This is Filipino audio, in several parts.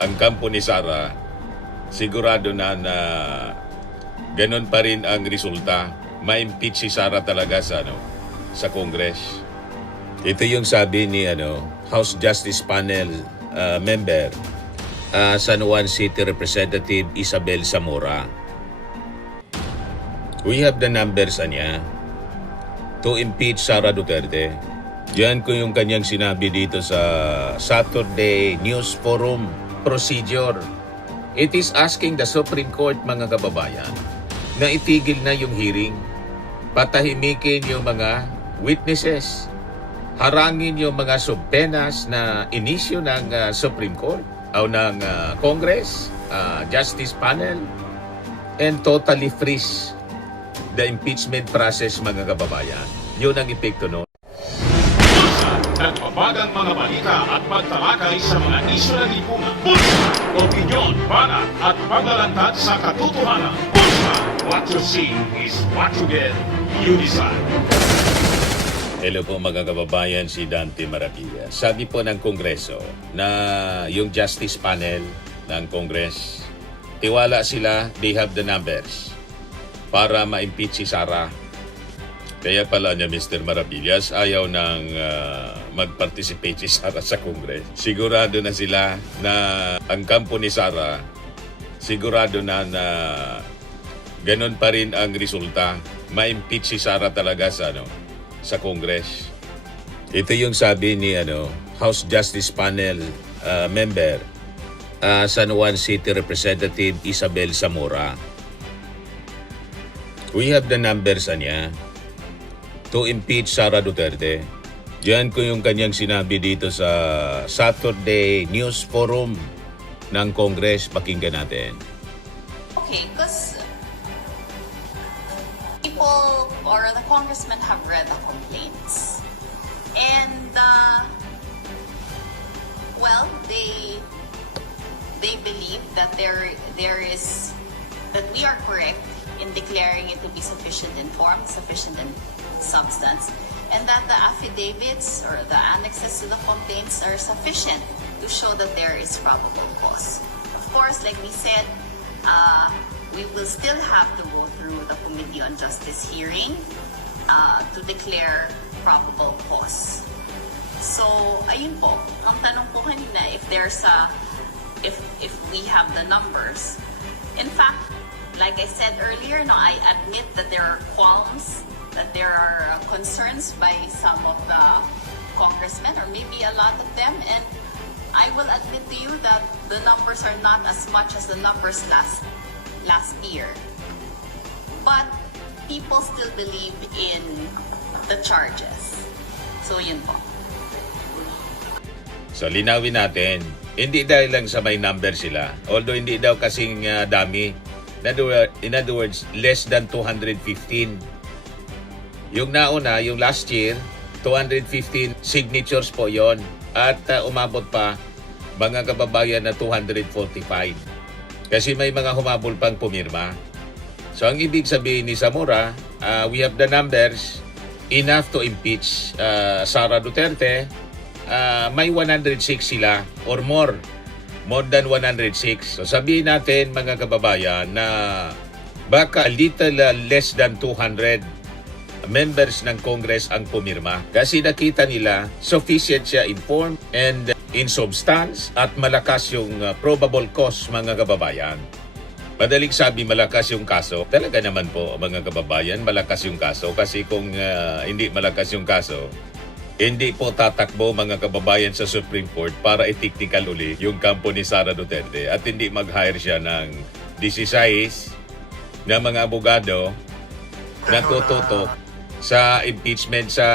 ang kampo ni Sara, sigurado na ganun pa rin ang resulta. Ma-impeach si Sara talaga sa Congress. Ito yung sabi ni House Justice Panel member San Juan City Representative Isabel Zamora. We have the numbers niya to impeach Sara Duterte. Diyan ko yung kanyang sinabi dito sa Saturday News Forum procedure. It is asking the Supreme Court, mga kababayan, na itigil na yung hearing, patahimikin yung mga witnesses, harangin yung mga subpenas na inisyo ng Supreme Court o ng Congress, Justice Panel, and totally freeze the impeachment process, mga kababayan. Yun ang epekto nun. Nagbabagang mga balita at pagtalakay sa mga isyu ng lipunan. Bulsa! Opinyon, banat at paglalantad sa katotohanan. Bulsa! What you see is what you get. You decide. Hello po, mga kababayan, si Dante Marapilla. Sabi po ng Kongreso na yung Justice Panel ng Congress, tiwala sila, they have the numbers para ma-impeach si Sara. Kaya pala niya, Mr. Maravillas, ayaw nang mag-participate si Sara sa Congress. Sigurado na sila na ang kampo ni Sara, sigurado na ganun pa rin ang resulta. Ma-impeach si Sara talaga sa Congress. Ito yung sabi ni House Justice Panel member San Juan City Representative Isabel Zamora. We have the numbers niya to impeach Sara Duterte. Diyan ko yung kanyang sinabi dito sa Saturday News Forum ng Congress. Pakinggan natin. Okay, because people or the congressmen have read the complaints. And, well, they believe that that we are correct in declaring it to be sufficient in form, sufficient in substance, and that the affidavits or the annexes to the complaints are sufficient to show that there is probable cause. Of course, like we said, we will still have to go through the Committee on Justice hearing to declare probable cause. So, ayun po. Ang tanong po kanina, if we have the numbers. In fact, like I said earlier, I admit that there are qualms, that there are concerns by some of the congressmen, or maybe a lot of them, and I will admit to you that the numbers are not as much as the numbers last year. But people still believe in the charges. So yun po. So linawin natin, hindi dahil lang sa may number sila, although hindi daw kasing dami. In other words, less than 215. Yung nauna, yung last year, 215 signatures po yon. At umabot pa, mga kababayan, na 245. Kasi may mga humabol pang pumirma. So ang ibig sabihin ni Zamora, we have the numbers enough to impeach Sara Duterte. May 106 sila or more than 106. So sabihin natin, mga kababayan, na baka little less than 200 members ng Congress ang pumirma. Kasi nakita nila sufficient siya in form and in substance at malakas yung probable cause, mga kababayan. Madaling sabi, malakas yung kaso. Talaga naman po, mga kababayan, malakas yung kaso. Kasi kung hindi malakas yung kaso, hindi po tatakbo, mga kababayan, sa Supreme Court para i-technical uli yung kampo ni Sara Duterte at hindi mag-hire siya ng 16 na mga abogado na tututok sa impeachment sa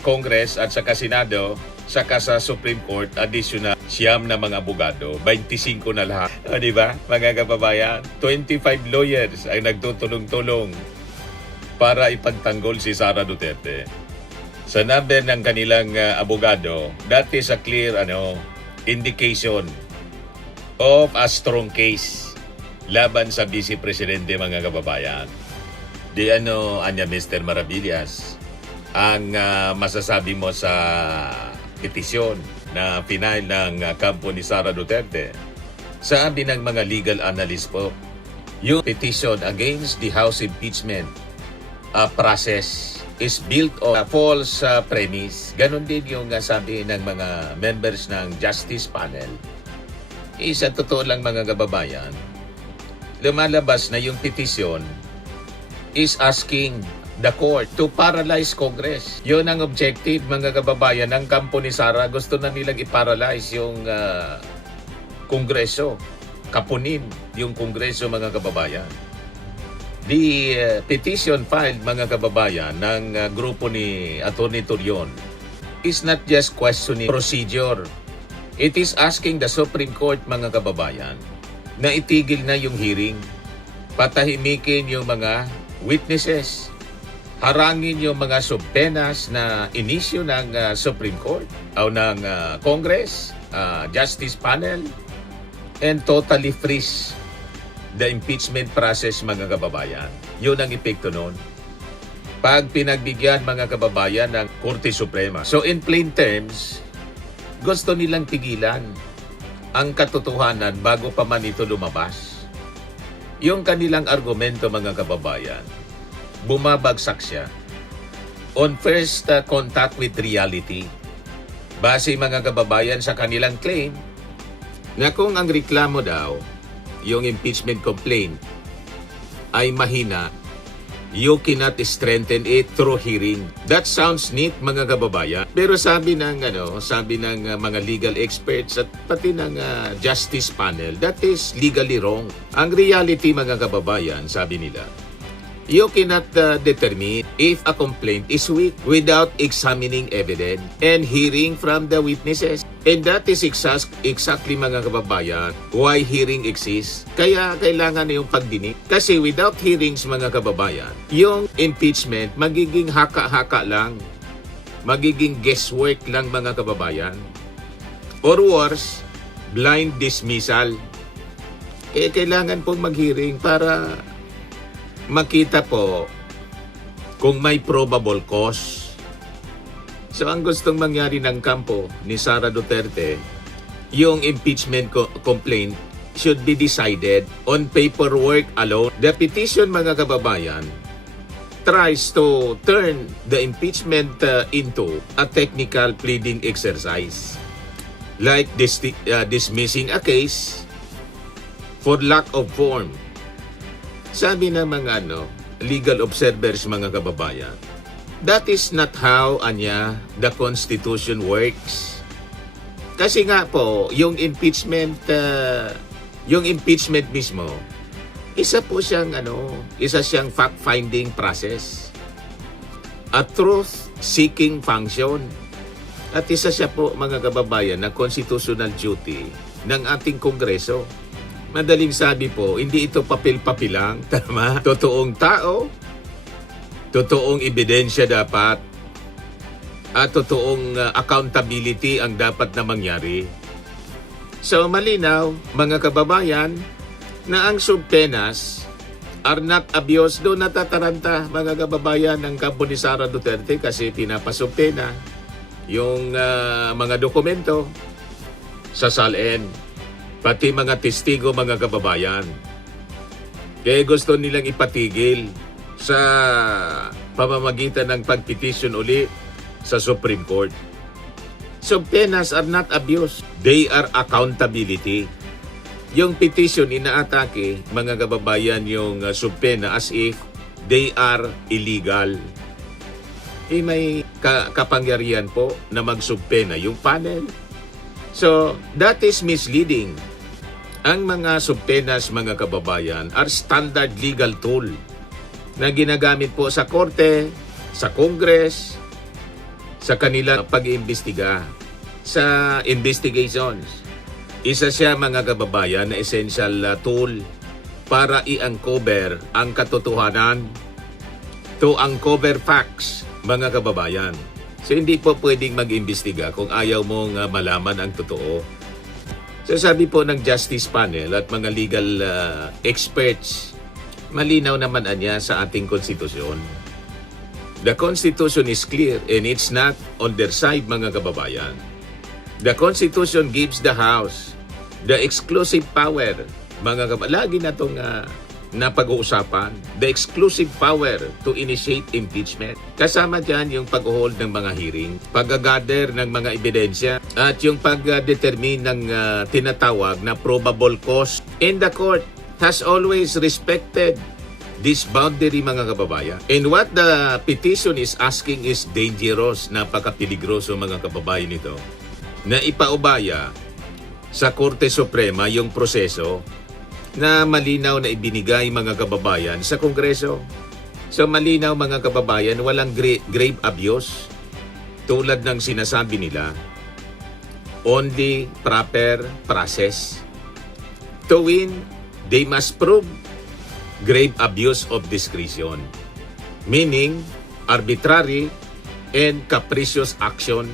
Congress at sa Senado, saka sa Supreme Court, additional 9 na mga abogado, 25 na lahat. Di ba, mga kababayan? 25 lawyers ay nagtutulong-tulong para ipagtanggol si Sara Duterte. Sa number ng kanilang abogado, that is a clear indication of a strong case laban sa Vice Presidente, mga kababayan. Di Anya, Mr. Maravillas, ang masasabi mo sa petisyon na final ng kampo ni Sara Duterte? Sabi ng mga legal analyst po, yung petition against the House impeachment process is built on a false premise. Ganon din yung sabi ng mga members ng Justice Panel. Sa totoo lang mga kababayan, lumalabas na yung petition is asking the court to paralyze Congress. Yun ang objective mga kababayan ng kampo ni Sara. Gusto na nilang i-paralyze yung Kongreso. Kapunin yung Kongreso mga kababayan. The petition filed mga kababayan ng grupo ni Atty. Torion is not just questioning procedure. It is asking the Supreme Court mga kababayan na itigil na yung hearing, patahimikin yung mga witnesses, harangin yung mga subpenas na inisyu ng Supreme Court o ng Congress, Justice Panel, and totally freeze the impeachment process mga kababayan. Yun ang epekto nun. Pag pinagbigyan mga kababayan ng Korte Suprema. So in plain terms, gusto nilang tigilan ang katotohanan bago pa man ito lumabas. Yung kanilang argumento mga kababayan, bumabagsak siya on first contact with reality. Base mga kababayan sa kanilang claim na kung ang reklamo daw, yung impeachment complaint ay mahina, you cannot strengthen it through hearing. That sounds neat mga kababayan. Pero sabi ng mga legal experts at pati ng Justice Panel, that is legally wrong. Ang reality mga kababayan, sabi nila, you cannot determine if a complaint is weak without examining evidence and hearing from the witnesses. And that is exactly mga kababayan why hearing exists. Kaya kailangan na yung pagdinig. Kasi without hearings mga kababayan, yung impeachment magiging haka-haka lang. Magiging guesswork lang mga kababayan. Or worse, blind dismissal. Kaya kailangan pong mag-hearing para makita po kung may probable cause. So ang gustong mangyari ng kampo ni Sara Duterte, yung impeachment complaint should be decided on paperwork alone. The petition mga kababayan tries to turn the impeachment into a technical pleading exercise. Like dismissing a case for lack of form. Sabi ng mga legal observers mga kababayan, that is not how the Constitution works. Kasi nga po, yung impeachment mismo, isa siyang fact-finding process. A truth-seeking function. At isa siya po mga kababayan ng constitutional duty ng ating Kongreso. Madaling sabi po, hindi ito papel-papel lang, tama? Totoong tao, totoong ebidensya dapat, at totoong accountability ang dapat na mangyari. So malinaw, mga kababayan, na ang subpenas are not abused. Doon natataranta, mga kababayan, ng kampo ni Sara Duterte kasi pinapasubpena yung mga dokumento sa SALN. Pati mga testigo mga kababayan. Kaya gusto nilang ipatigil sa pamamagitan ng pagpetition uli sa Supreme Court. Subpenas are not abuse. They are accountability. Yung petition inaatake mga kababayan yung subpena as if they are illegal. May kapangyarihan po na magsubpena yung panel. So, that is misleading. Ang mga subpenas, mga kababayan, are standard legal tool na ginagamit po sa korte, sa Congress, sa kanilang pag-iimbestiga, sa investigations. Isa siya, mga kababayan, na essential tool para i-uncover ang katotohanan, to uncover facts, mga kababayan. So hindi po pwedeng mag-imbestiga kung ayaw mong malaman ang totoo. So sabi po ng Justice Panel at mga legal experts, malinaw naman anya sa ating konstitusyon. The Constitution is clear and it's not on their side mga kababayan. The Constitution gives the House The exclusive power, lagi na itong napag-uusapan, the exclusive power to initiate impeachment. Kasama dyan yung pag-hold ng mga hearing, pag-gather ng mga ebidensya, at yung pag-determine ng tinatawag na probable cause. And the court has always respected this boundary, mga kababayan. And what the petition is asking is dangerous, napaka-peligroso, mga kababayan nito, na ipaubaya sa Korte Suprema yung proseso na malinaw na ibinigay, mga kababayan, sa Kongreso. So malinaw, mga kababayan, walang grave abuse tulad ng sinasabi nila. Only proper process. To win, they must prove grave abuse of discretion, meaning arbitrary and capricious action.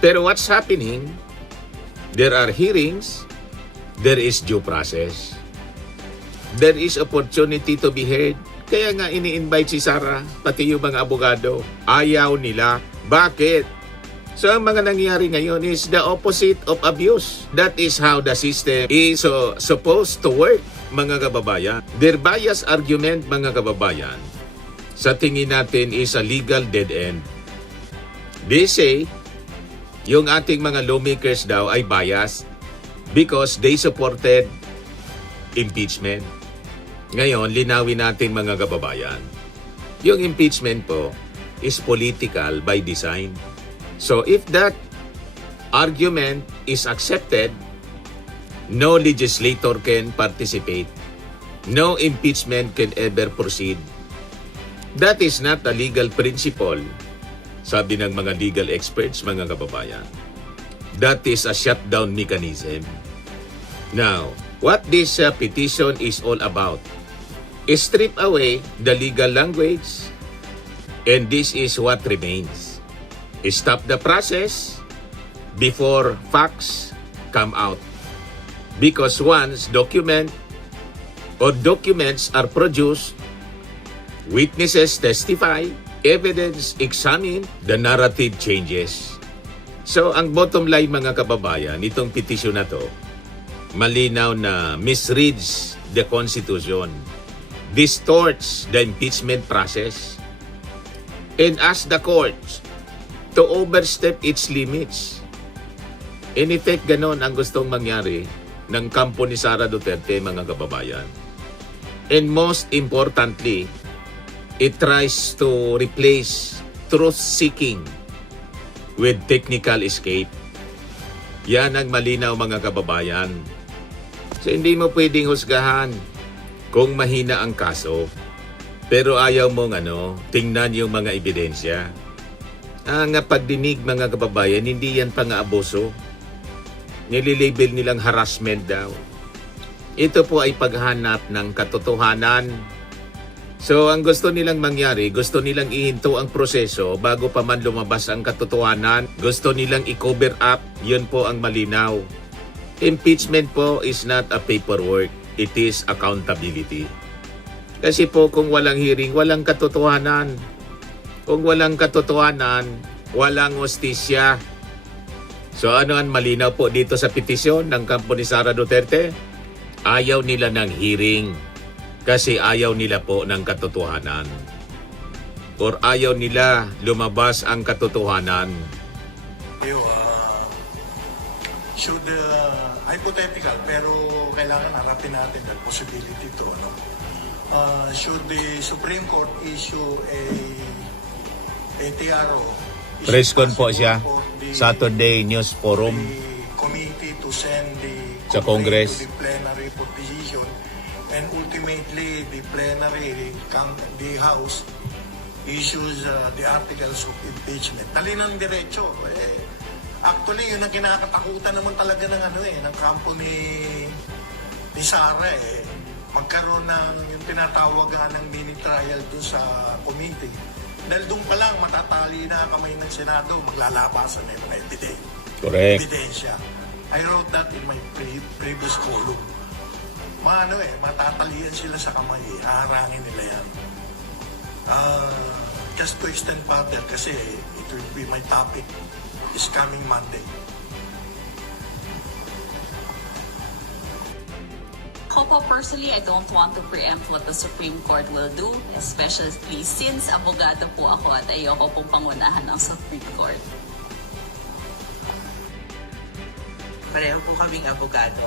Pero what's happening? There are hearings, there is due process, there is opportunity to be heard. Kaya nga ini-invite si Sara, pati yung mga abogado. Ayaw nila. Bakit? So ang mga nangyari ngayon is the opposite of abuse. That is how the system is supposed to work, mga kababayan. Their bias argument, mga kababayan, sa tingin natin is a legal dead end. They say, yung ating mga lawmakers daw ay biased because they supported impeachment. Ngayon, linawin natin, mga kababayan. Yung impeachment po is political by design. So if that argument is accepted, no legislator can participate. No impeachment can ever proceed. That is not a legal principle, sabi ng mga legal experts, mga kababayan. That is a shutdown mechanism. Now, what this petition is all about is strip away the legal language, and this is what remains. Stop the process before facts come out. Because once documents are produced, witnesses testify, evidence examined, the narrative changes. So ang bottom line, mga kababayan, itong petition na to, malinaw na misreads the Constitution, distorts the impeachment process, and asks the courts to overstep its limits. In effect, ganon ang gustong mangyari ng kampo ni Sara Duterte, mga kababayan. And most importantly, it tries to replace truth-seeking with technical escape. Yan ang malinaw, mga kababayan. So hindi mo pwedeng husgahan kung mahina ang kaso, pero ayaw mong tingnan yung mga ebidensya. Ang pagdinig, mga kababayan, hindi yan pang-aabuso. Nililabel nilang harassment daw. Ito po ay paghanap ng katotohanan. So ang gusto nilang mangyari, gusto nilang ihinto ang proseso bago pa man lumabas ang katotohanan. Gusto nilang i-cover up, yun po ang malinaw. Impeachment po is not a paperwork, it is accountability. Kasi po kung walang hearing, walang katotohanan. Kung walang katotohanan, walang hustisya. So ano ang malinaw po dito sa petisyon ng kampo ni Sara Duterte? Ayaw nila ng hearing kasi ayaw nila po ng katotohanan. Or ayaw nila lumabas ang katotohanan. Should, hypothetical, pero kailangan harapin natin the possibility to, should the Supreme Court issue a TRO, Press con po siya, Saturday News Forum, the committee to send sa the Congress to the plenary for decision, and ultimately the plenary, the House issues the articles of impeachment. Talinang diretso. Actually, yun ang kinakatakutan naman talaga ng kampo ni Sara magkaroon ng yung tinatawagan ng mini trial dun sa committee. Dahil doon pa lang matatali na kamay ng Senado, maglalabasan na yung mga correct. ebidensya. I wrote that in my previous column. Matatalian sila sa kamay, haharangin nila yan. Just to extend further, kasi it will be my topic is coming Monday. Ako po, personally, I don't want to preempt what the Supreme Court will do, especially since abogado po ako at ayoko pong pangunahan ng Supreme Court. Pareho po kaming abogado.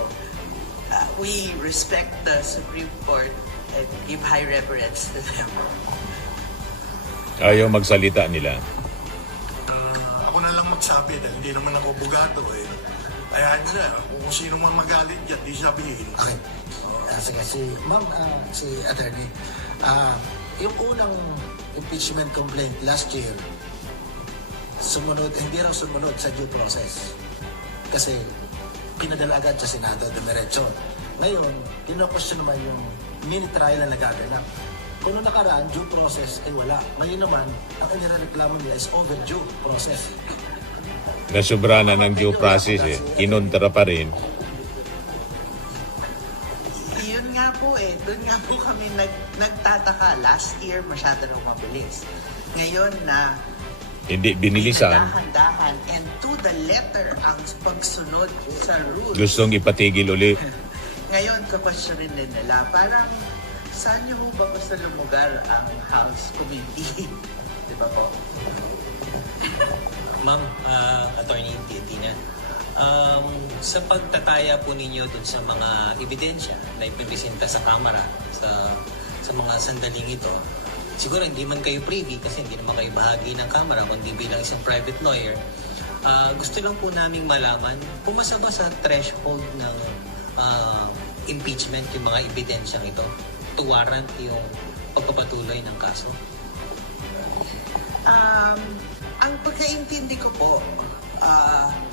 We respect the Supreme Court and give high reverence to them. Ayaw magsalita nila. Ako na lang magsabi dahil hindi naman ako abogado eh. Ayahan nyo na, kung sino man magalit dyan, di sabihin. Okay. Sige, ma'am, si attorney, yung unang impeachment complaint last year, hindi raw sumunod sa due process. Kasi pinadala agad sa Senado, dumiretso. Ngayon, kino-question naman yung mini-trial na nagaganap. Kung noong nakaraan, due process, wala. Ngayon naman, ang inireklamo nila is overdue process. Nasubra na ng due process eh. Kinontra pa rin. Yun nga po doon nga po kami nagtataka. Last year, masyado nang mabilis. Ngayon na Hindi binilisan. dahan-dahan and to the letter ang pagsunod sa rules. Gustong ipatigil uli. Ngayon, ka-question rin nila, parang saan niyo ba gusto lumugar ang House Committee? Di ba po? Ma'am, Attorney Tina, sa pagtataya po ninyo dun sa mga ebidensya na ipipresenta sa Kamara sa mga sandaling ito, siguro hindi man kayo privy kasi hindi naman kayo bahagi ng Kamara kundi bilang isang private lawyer. Gusto lang po naming malaman, pumasa ba sa threshold ng impeachment yung mga ebidensyang ito to warrant yung pagpapatuloy ng kaso? Ang pagkaintindi ko po,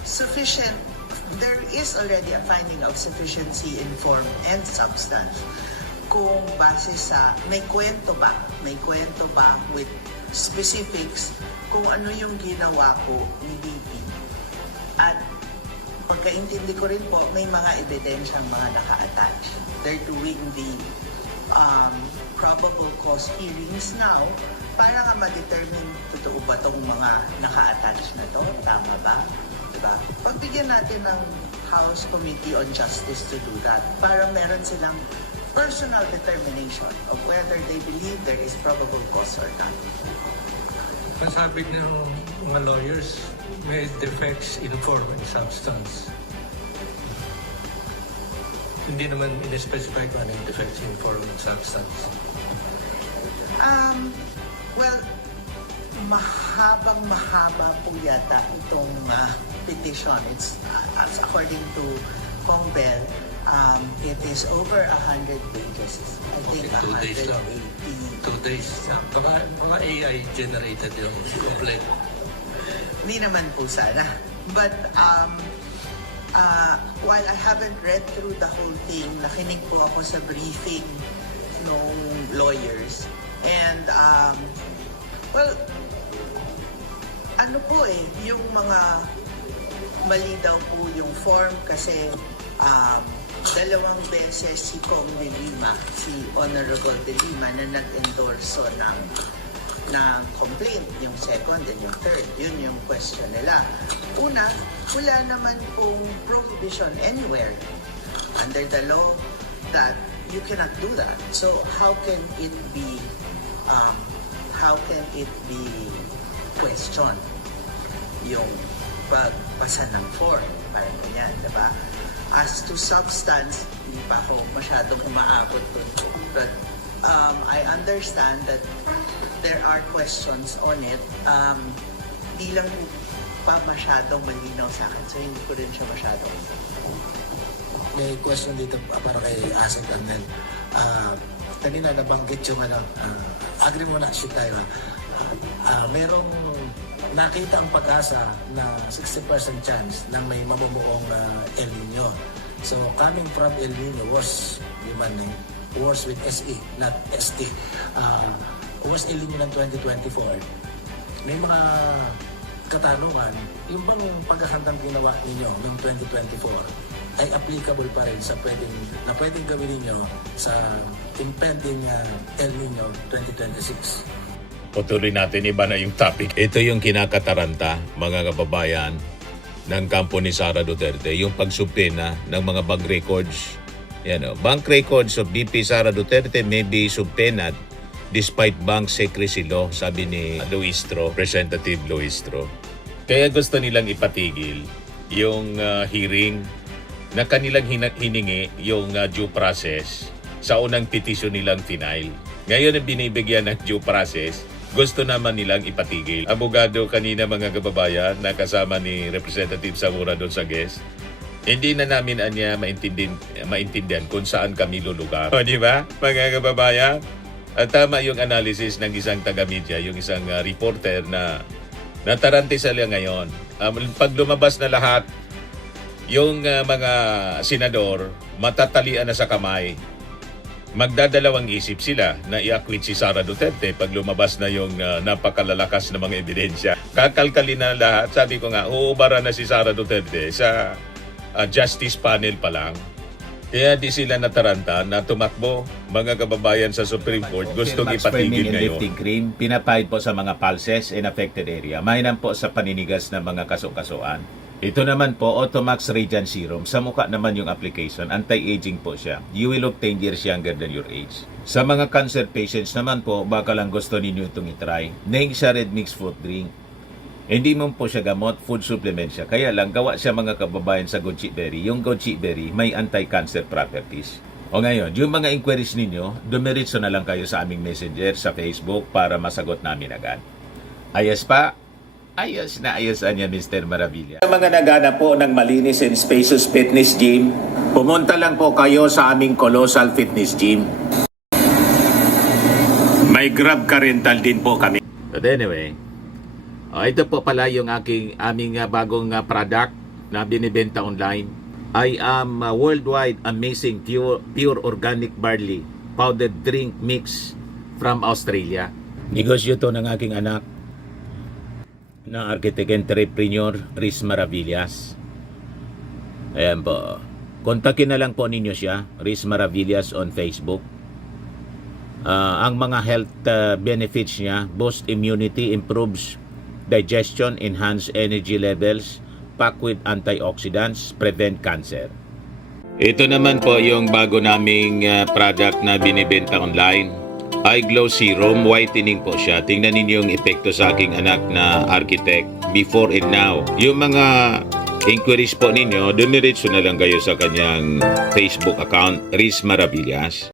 sufficient, there is already a finding of sufficiency in form and substance. Kung base sa, may kwento ba with specifics kung ano yung ginawa ko ni BP. At pagkaintindi ko rin po, may mga ebidensyang mga naka-attach. They're doing the probable cause hearings now para nga ma-determine totoo ba itong mga naka-attach na to, tama ba? Diba? Pagbigyan natin ng House Committee on Justice to do that para meron silang personal determination of whether they believe there is probable cause or not. Masabi ng mga lawyers, may defects in form and substance. Hindi naman in-specify kung ano yung defects in form and substance. Well, mahaba po yata itong petition. It's as according to Kong Bell, it is over 100 pages. I think 2 days lang. 180. 2 days. Mga AI generated yung complete. Hindi naman po sana. But while I haven't read through the whole thing, nakinig po ako sa briefing ng lawyers. And, well, ano po yung mga mali daw po yung form kasi 2 beses si Kong de Lima, si Honorable de Lima na nag-endorso ng complaint, yung second and yung third. Yun yung question nila. Una, wala naman pong prohibition anywhere under the law that you cannot do that. So how can it be question yung pagpasa ng form? Parang ganyan, diba? As to substance, hindi pa ako masyadong umaabot dun. But I understand that there are questions on it. Di lang pa masyadong malinaw sa akin. So hindi ko rin siya masyadong. May question dito para kay Asik Arnel. Kanina nabanggit yung agree muna, shit tayo merong nakita ang pag-asa na 60% chance na may mamumuong El Nino. So coming from El Nino was with SE, not ST. Was El Nino ng 2024. May mga katanungan, yung bang pagkakantang ginawa ninyo noong 2024 ay applicable pa rin sa pwedeng gawin ninyo sa impending El Nino 2026. Patuloy natin, iba na yung topic. Ito yung kinakataranta, mga kababayan, ng kampo ni Sara Duterte, yung pagsupina ng mga bank records Yan o. Bank records of VP Sara Duterte may be subpoenaed despite bank secrecy law, sabi ni Luistro, Representative Luistro. Kaya gusto nilang ipatigil yung hearing na kanilang hiningi yung due process sa unang petisyon nilang final. Ngayon ang binibigyan ng due process, gusto naman nilang ipatigil. Abogado kanina mga kababayan na kasama ni Representative Zamora doon sa guest, hindi na namin anya maintindihan kung saan kami lulugar. O di ba mga kababayan? At tama yung analysis ng isang taga-media, yung isang reporter na natarante sila ngayon. Pag lumabas na lahat, yung mga senador matatalian na sa kamay. Magdadalawang isip sila na i-acquit si Sara Duterte pag lumabas na yung napakalalakas na mga ebidensya. Kakalkalin na lahat. Sabi ko nga, uubara na si Sara Duterte sa justice panel pa lang. Kaya di sila nataranta na tumakbo mga kababayan sa Supreme Court. Gustong ipatigil ngayon. Cream, pinapahid po sa mga pulses in affected area. Mainam po sa paninigas ng mga kaso-kasuan. Ito naman po, Automax Radiant Serum. Sa mukha naman yung application, anti-aging po siya. You will look 10 years younger than your age. Sa mga cancer patients naman po, baka lang gusto ninyo itong itry. Neng siya red mixed fruit drink. Hindi mo po siya gamot, food supplement siya. Kaya lang, gawa siya mga kababayan sa goji berry. Yung goji berry may anti-cancer properties. O ngayon, yung mga inquiries ninyo, dumiritso na lang kayo sa aming messenger sa Facebook para masagot namin agad. Ayos pa? Ayos na ayos niya, Mr. Maravilla. Sa mga nagana po ng malinis and spacious fitness gym, pumunta lang po kayo sa aming Colossal Fitness Gym. May Grab car rental din po kami. But anyway, ito po pala yung aming bagong product na binibenta online. I am worldwide amazing pure organic barley powdered drink mix from Australia. Negosyo to ng aking anak na architect entrepreneur Riz Maravillas. Ayan po. Kontakin na lang po ninyo siya, Riz Maravillas on Facebook. Ang mga health benefits niya, boost immunity, improves digestion, enhance energy levels, packed with antioxidants, prevent cancer. Ito naman po yung bago naming product na binibenta online. Eye Glow Serum, whitening po siya. Tingnan ninyo yung epekto sa aking anak na architect before and now. Yung mga inquiries po ninyo, dumiretso na lang kayo sa kanyang Facebook account, Riz Maravillas.